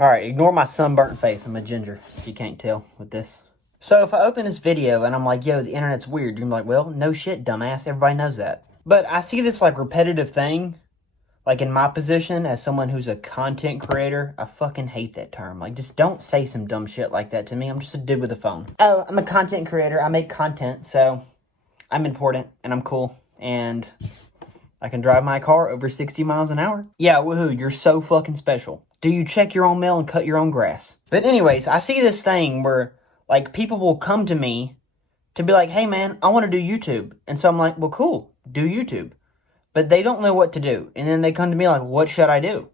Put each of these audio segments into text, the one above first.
Alright, ignore my sunburnt face. I'm a ginger, if you can't tell with this. So if I open this video and I'm like, yo, the internet's weird, you're gonna be like, well, no shit, dumbass. Everybody knows that. But I see this like repetitive thing, like in my position as someone who's a content creator. I fucking hate that term. Like, just don't say some dumb shit like that to me. I'm just a dude with a phone. Oh, I'm a content creator. I make content, so I'm important and I'm cool. And I can drive my car over 60 miles an hour. Yeah, woohoo, you're so fucking special. Do you check your own mail and cut your own grass? But anyways, I see this thing where, like, people will come to me to be like, hey, man, I want to do YouTube. And so I'm like, well, cool, do YouTube. But they don't know what to do. And then they come to me like, what should I do?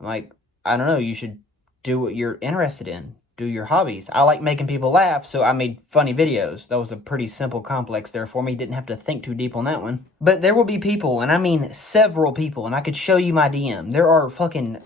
I'm like, I don't know, you should do what you're interested in. Do your hobbies. I like making people laugh, so I made funny videos. That was a pretty simple complex there for me. Didn't have to think too deep on that one. But there will be people, and I mean several people, and I could show you my DM. There are fucking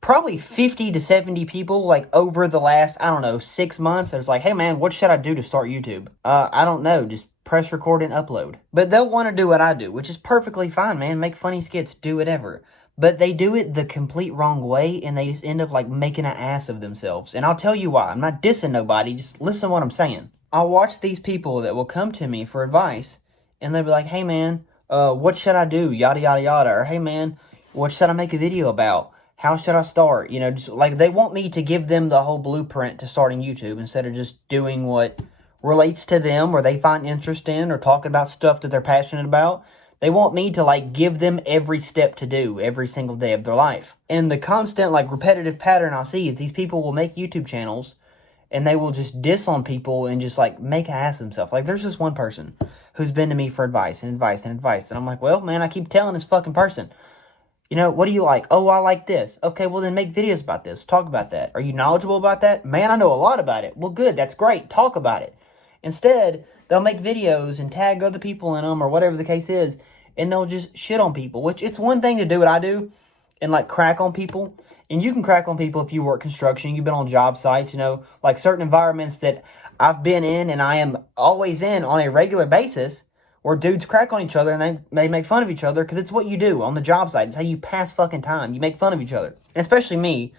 probably 50 to 70 people, like, over the last, I don't know, 6 months. There's like, hey, man, what should I do to start YouTube? I don't know. Just press record and upload. But they'll want to do what I do, which is perfectly fine, man. Make funny skits, do whatever. But they do it the complete wrong way, and they just end up, like, making an ass of themselves. And I'll tell you why. I'm not dissing nobody. Just listen to what I'm saying. I'll watch these people that will come to me for advice, and they'll be like, hey, man, what should I do? Yada, yada, yada. Or, hey, man, what should I make a video about? How should I start? You know, just like they want me to give them the whole blueprint to starting YouTube instead of just doing what relates to them or they find interest in or talking about stuff that they're passionate about. They want me to, like, give them every step to do every single day of their life. And the constant, like, repetitive pattern I see is these people will make YouTube channels and they will just diss on people and just, like, make an ass of themselves. Like, there's this one person who's been to me for advice and advice and advice. And I'm like, well, man, I keep telling this fucking person, you know, what do you like? Oh, I like this. Okay, well, then make videos about this. Talk about that. Are you knowledgeable about that? Man, I know a lot about it. Well, good. That's great. Talk about it. Instead, they'll make videos and tag other people in them or whatever the case is, and they'll just shit on people, which it's one thing to do what I do and, like, crack on people. And you can crack on people if you work construction. You've been on job sites, you know, like certain environments that I've been in and I am always in on a regular basis, where dudes crack on each other and they make fun of each other because it's what you do on the job site. It's how you pass fucking time. You make fun of each other. And especially me,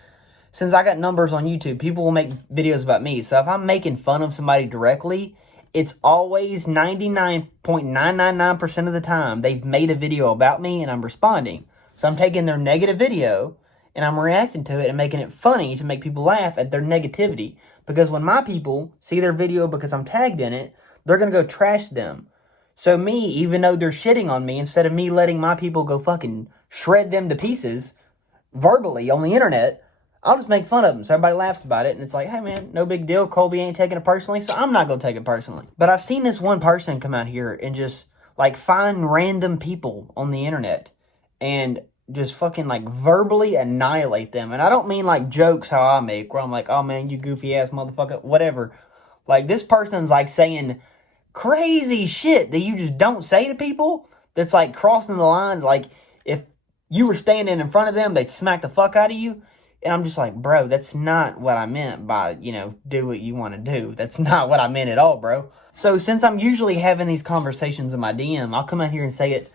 since I got numbers on YouTube, people will make videos about me. So if I'm making fun of somebody directly, it's always 99.999% of the time they've made a video about me and I'm responding. So I'm taking their negative video and I'm reacting to it and making it funny to make people laugh at their negativity. Because when my people see their video because I'm tagged in it, they're going to go trash them. So me, even though they're shitting on me, instead of me letting my people go fucking shred them to pieces verbally on the internet, I'll just make fun of them so everybody laughs about it. And it's like, hey, man, no big deal. Colby ain't taking it personally, so I'm not going to take it personally. But I've seen this one person come out here and just, like, find random people on the internet and just fucking, like, verbally annihilate them. And I don't mean, like, jokes how I make, where I'm like, oh, man, you goofy-ass motherfucker, whatever. Like, this person's, like, saying crazy shit that you just don't say to people that's, like, crossing the line. Like, if you were standing in front of them, they'd smack the fuck out of you. And I'm just like, bro, that's not what I meant by, you know, do what you want to do. That's not what I meant at all, bro. So since I'm usually having these conversations in my DM, I'll come out here and say it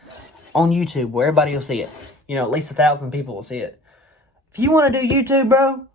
on YouTube where everybody will see it. You know, at least 1,000 people will see it. If you want to do YouTube, bro,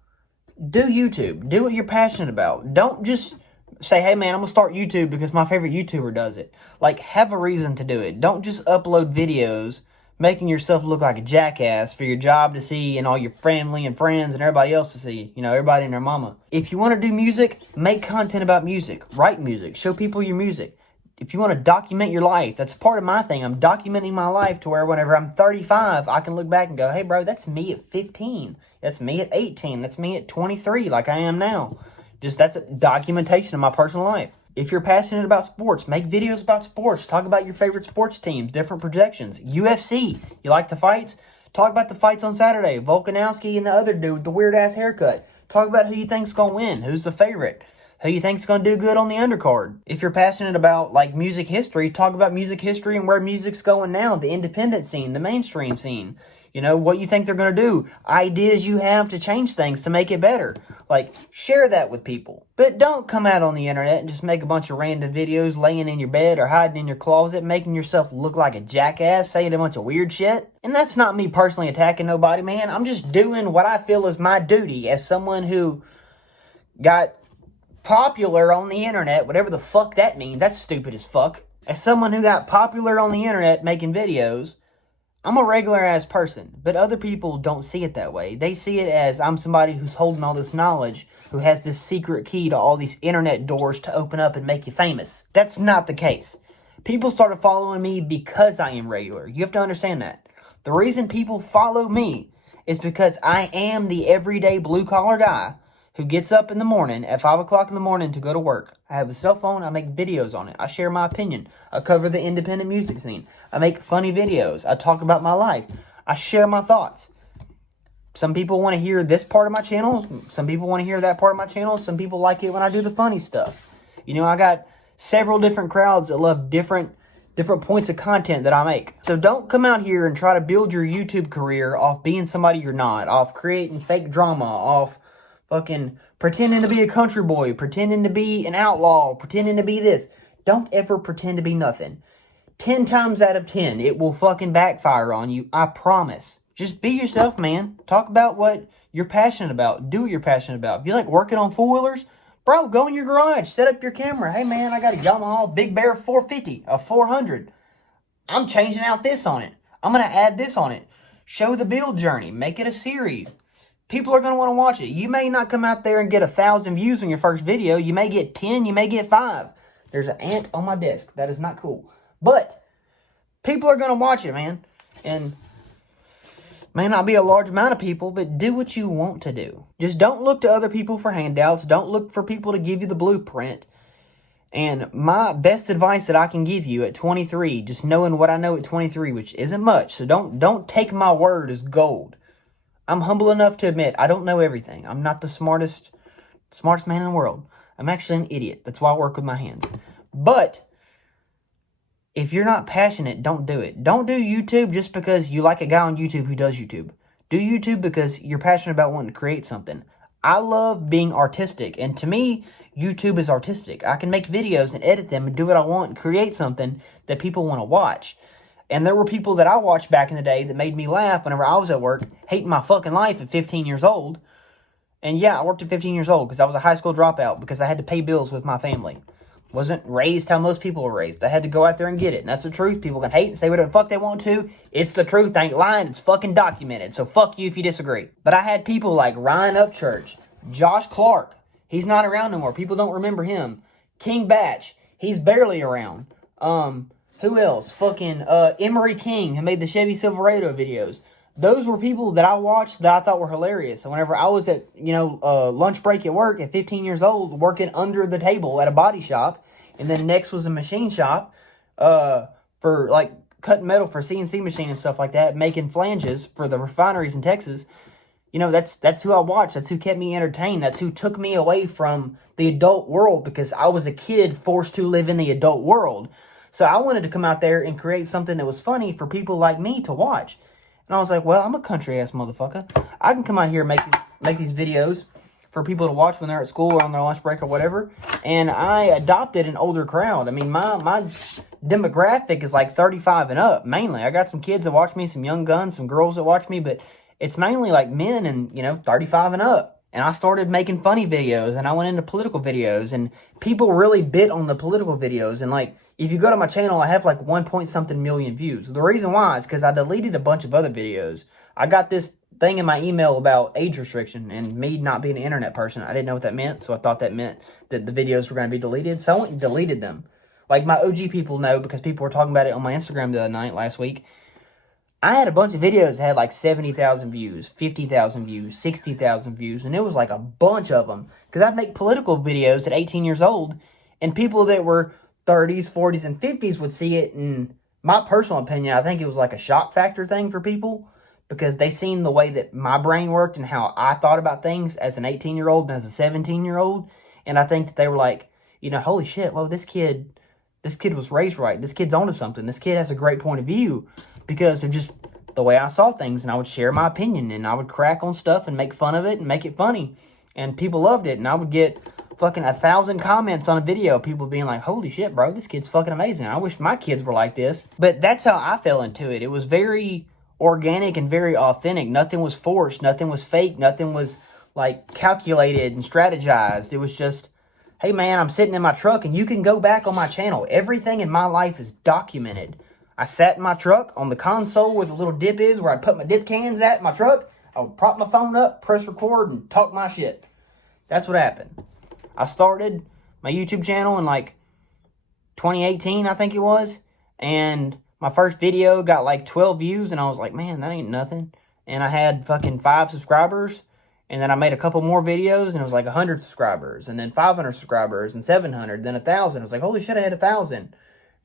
do YouTube. Do what you're passionate about. Don't just say, hey, man, I'm going to start YouTube because my favorite YouTuber does it. Like, have a reason to do it. Don't just upload videos making yourself look like a jackass for your job to see and all your family and friends and everybody else to see. You know, everybody and their mama. If you want to do music, make content about music. Write music. Show people your music. If you want to document your life, that's part of my thing. I'm documenting my life to where whenever I'm 35, I can look back and go, hey, bro, that's me at 15. That's me at 18. That's me at 23 like I am now. Just that's a documentation of my personal life. If you're passionate about sports, make videos about sports. Talk about your favorite sports teams, different projections. UFC, you like the fights? Talk about the fights on Saturday. Volkanovski and the other dude with the weird-ass haircut. Talk about who you think's going to win, who's the favorite, who you think's going to do good on the undercard. If you're passionate about, like, music history, talk about music history and where music's going now, the independent scene, the mainstream scene. You know, what you think they're going to do. Ideas you have to change things to make it better. Like, share that with people. But don't come out on the internet and just make a bunch of random videos laying in your bed or hiding in your closet, making yourself look like a jackass, saying a bunch of weird shit. And that's not me personally attacking nobody, man. I'm just doing what I feel is my duty as someone who got popular on the internet, whatever the fuck that means. That's stupid as fuck. As someone who got popular on the internet making videos, I'm a regular ass person, but other people don't see it that way. They see it as I'm somebody who's holding all this knowledge, who has this secret key to all these internet doors to open up and make you famous. That's not the case. People started following me because I am regular. You have to understand that. The reason people follow me is because I am the everyday blue collar guy who gets up in the morning at 5 o'clock in the morning to go to work. I have a cell phone. I make videos on it. I share my opinion. I cover the independent music scene. I make funny videos. I talk about my life. I share my thoughts. Some people want to hear this part of my channel. Some people want to hear that part of my channel. Some people like it when I do the funny stuff. You know, I got several different crowds that love different points of content that I make. So don't come out here and try to build your YouTube career off being somebody you're not, off creating fake drama, off fucking pretending to be a country boy, pretending to be an outlaw, pretending to be this. Don't ever pretend to be nothing. 10 times out of 10, it will fucking backfire on you. I promise. Just be yourself, man. Talk about what you're passionate about. Do what you're passionate about. If you like working on four-wheelers, bro, go in your garage. Set up your camera. Hey, man, I got a Yamaha Big Bear 450, a 400. I'm changing out this on it. I'm going to add this on it. Show the build journey. Make it a series. People are going to want to watch it. You may not come out there and get 1,000 views on your first video. You may get 10. You may get 5. There's an ant on my desk. That is not cool. But people are going to watch it, man. And may not be a large amount of people, but do what you want to do. Just don't look to other people for handouts. Don't look for people to give you the blueprint. And my best advice that I can give you at 23, just knowing what I know at 23, which isn't much, so don't take my word as gold. I'm humble enough to admit I don't know everything. I'm not the smartest man in the world. I'm actually an idiot. That's why I work with my hands. But if you're not passionate, don't do it. Don't do YouTube just because you like a guy on YouTube who does YouTube. Do YouTube because you're passionate about wanting to create something. I love being artistic, and to me, YouTube is artistic. I can make videos and edit them and do what I want and create something that people want to watch. And there were people that I watched back in the day that made me laugh whenever I was at work, hating my fucking life at 15 years old. And yeah, I worked at 15 years old because I was a high school dropout because I had to pay bills with my family. Wasn't raised how most people were raised. I had to go out there and get it. And that's the truth. People can hate and say whatever the fuck they want to. It's the truth. I ain't lying. It's fucking documented. So fuck you if you disagree. But I had people like Ryan Upchurch, Josh Clark. He's not around no more. People don't remember him. King Batch. He's barely around. Who else? Fucking Emery King, who made the Chevy Silverado videos. Those were people that I watched that I thought were hilarious. And whenever I was at, lunch break at work at 15 years old, working under the table at a body shop, and then next was a machine shop for like cutting metal for CNC machine and stuff like that, making flanges for the refineries in Texas. That's who I watched. That's who kept me entertained. That's who took me away from the adult world because I was a kid forced to live in the adult world. So I wanted to come out there and create something that was funny for people like me to watch. And I was like, well, I'm a country-ass motherfucker. I can come out here and make these videos for people to watch when they're at school or on their lunch break or whatever. And I adopted an older crowd. I mean, my demographic is like 35 and up, mainly. I got some kids that watch me, some young guns, some girls that watch me, but it's mainly like men and, 35 and up. And I started making funny videos, and I went into political videos, and people really bit on the political videos. And like, if you go to my channel, I have like 1 point something million views. The reason why is because I deleted a bunch of other videos. I got this thing in my email about age restriction and me not being an internet person. I didn't know what that meant, so I thought that meant that the videos were going to be deleted. So I went and deleted them. Like my OG people know because people were talking about it on my Instagram the other night, last week. I had a bunch of videos that had like 70,000 views, 50,000 views, 60,000 views, and it was like a bunch of them. Because I'd make political videos at 18 years old, and people that were 30s, 40s, and 50s would see it, and my personal opinion, I think it was like a shock factor thing for people, because they seen the way that my brain worked and how I thought about things as an 18-year-old and as a 17-year-old, and I think that they were like, holy shit, well, this kid was raised right. This kid's onto something. This kid has a great point of view because of just the way I saw things, and I would share my opinion, and I would crack on stuff and make fun of it and make it funny. And people loved it, and I would get fucking 1,000 comments on a video, people being like, holy shit, bro, this kid's fucking amazing. I wish my kids were like this. But that's how I fell into it. It was very organic and very authentic. Nothing was forced. Nothing was fake. Nothing was like calculated and strategized. It was just, hey man, I'm sitting in my truck, and you can go back on my channel. Everything in my life is documented. I sat in my truck on the console where the little dip is, where I'd put my dip cans at in my truck. I would prop my phone up, press record, and talk my shit. That's what happened. I started my YouTube channel in like 2018, I think it was. And my first video got like 12 views, and I was like, man, that ain't nothing. And I had fucking 5 subscribers. And then I made a couple more videos, and it was like 100 subscribers, and then 500 subscribers, and 700, then 1,000. I was like, holy shit, I had 1,000.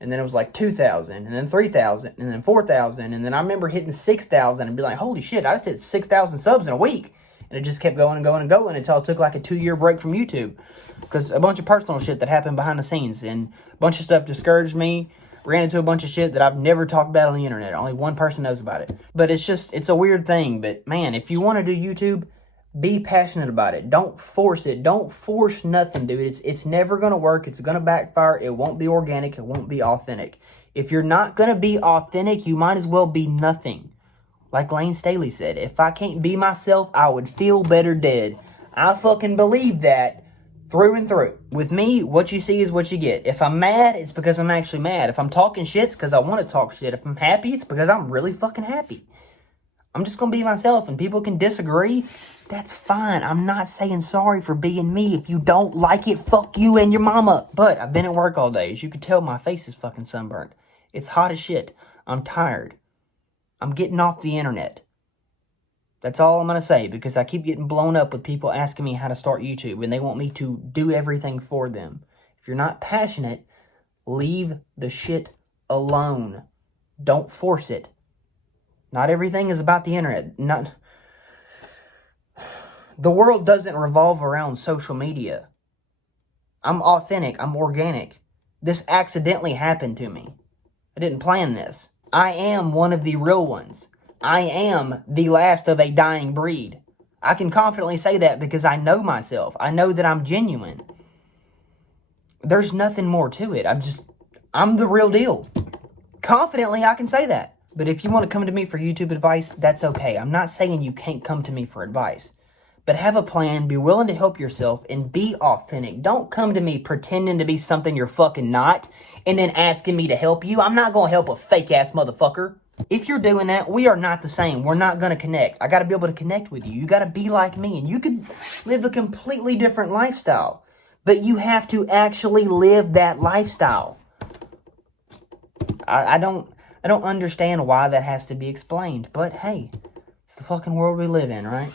And then it was like 2,000, and then 3,000, and then 4,000. And then I remember hitting 6,000 and be like, holy shit, I just hit 6,000 subs in a week. And it just kept going and going and going until I took like a 2-year break from YouTube. Because a bunch of personal shit that happened behind the scenes, and a bunch of stuff discouraged me. Ran into a bunch of shit that I've never talked about on the internet. Only one person knows about it. But it's a weird thing. But man, if you want to do YouTube, be passionate about it. Don't force it. Don't force nothing, dude. It's never going to work. It's going to backfire. It won't be organic. It won't be authentic. If you're not going to be authentic, you might as well be nothing. Like Lane Staley said, if I can't be myself, I would feel better dead. I fucking believe that through and through. With me, what you see is what you get. If I'm mad, it's because I'm actually mad. If I'm talking shit, it's because I want to talk shit. If I'm happy, it's because I'm really fucking happy. I'm just going to be myself, and people can disagree. That's fine. I'm not saying sorry for being me. If you don't like it, fuck you and your mama. But I've been at work all day. As you can tell, my face is fucking sunburned. It's hot as shit. I'm tired. I'm getting off the internet. That's all I'm going to say, because I keep getting blown up with people asking me how to start YouTube, and they want me to do everything for them. If you're not passionate, leave the shit alone. Don't force it. Not everything is about the internet. The world doesn't revolve around social media. I'm authentic. I'm organic. This accidentally happened to me. I didn't plan this. I am one of the real ones. I am the last of a dying breed. I can confidently say that because I know myself. I know that I'm genuine. There's nothing more to it. I'm the real deal. Confidently, I can say that. But if you want to come to me for YouTube advice, that's okay. I'm not saying you can't come to me for advice. But have a plan, be willing to help yourself, and be authentic. Don't come to me pretending to be something you're fucking not, and then asking me to help you. I'm not going to help a fake-ass motherfucker. If you're doing that, we are not the same. We're not going to connect. I got to be able to connect with you. You got to be like me, and you could live a completely different lifestyle. But you have to actually live that lifestyle. I don't understand why that has to be explained. But hey, it's the fucking world we live in, right?